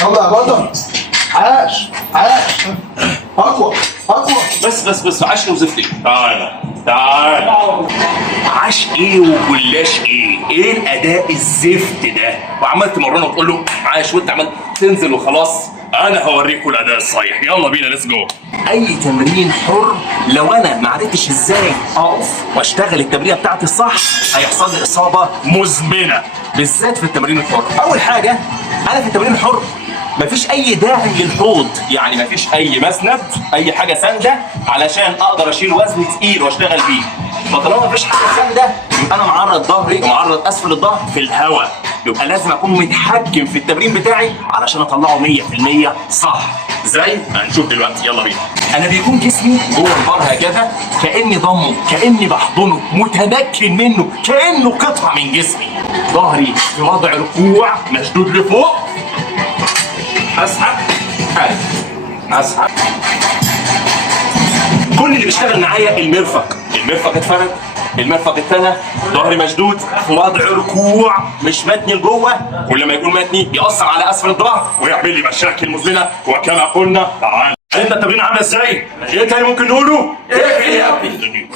يلا يا بطل. عاش عاش. اقوى اقوى. بس عاش وزفت. تعال عاش ايه وجلاش ايه الاداء الزفت ده؟ وعمال تمرنه وتقول له عاش وانت عمال تنزل وخلاص. انا هوريكم الاداء الصحيح. يلا بينا ليتس جو. اي تمرين حر لو انا ما عرفتش ازاي اقف واشتغل التمرينه بتاعتي الصح هيحصل لي اصابه مزمنه، بالذات في التمرين الحر. اول حاجه انا في التمرين الحر مفيش اي داعي للحوض، يعني مفيش اي مسند اي حاجه سانده علشان اقدر اشيل وزن تقيل واشتغل بيه. فطالما مفيش حاجه سانده يبقى انا معرض ظهري ومعرض اسفل الظهر في الهواء، يبقى لازم اكون متحكم في التمرين بتاعي علشان اطلعه 100% صح. ازاي؟ هنشوف دلوقتي. يلا بينا. انا بيكون جسمي جوه البار هكذا كاني ضمه، كاني بحضنه، متمكن منه، كانه قطعه من جسمي. ظهري في وضع ركوع مشدود لفوق، اسحب اسحب. كل اللي بيشتغل معايا المرفق اتفرد، المرفق اتنى، ظهري مشدود في وضع ركوع مش متني لجوه. كل ما يكون متني يأثر على اسفل الظهر ويعمل لي مشاكل مزمنه. وكما قلنا تعال انت التمرين عامله ازاي؟ ايه تاني ممكن نقوله؟ ايه يا ابني؟